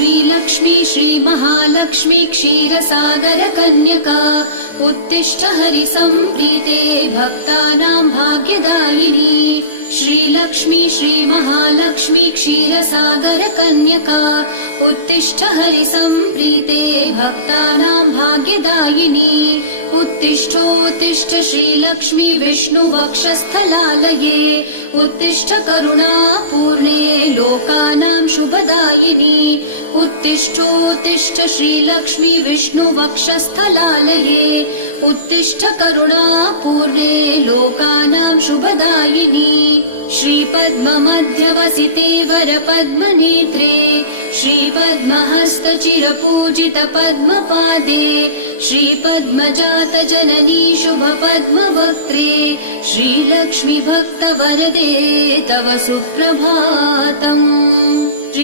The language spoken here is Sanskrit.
श्रीलक्ष्मी श्रीमहालक्ष्मी क्षीरसागरकन्यका उत्तिष्ठ हरिसम्प्रीते भक्तानां भाग्यदायिनी। श्रीलक्ष्मी श्रीमहालक्ष्मी क्षीरसागरकन्यका उत्तिष्ठ हरिसम्प्रीते भक्तानां भाग्यदायिनी। उत्तिष्ठोत्तिष्ठ श्रीलक्ष्मी विष्णुवक्षस्थलालये उत्तिष्ठ करुणापूर्णे लोकानां शुभदायिनी। उत्तिष्ठोत्तिष्ठ श्रीलक्ष्मी विष्णुवक्षस्थलालये उत्तिष्ठ करुणापूर्णे लोकानां शुभदायिनी। श्रीपद्ममध्यवसिते वरपद्मनेत्रे श्रीपद्महस्तचिरपूजित पद्मपादे श्रीपद्मजातजननी शुभपद्मवक्त्रे श्रीलक्ष्मी भक्तवरदे तव सुप्रभातम्।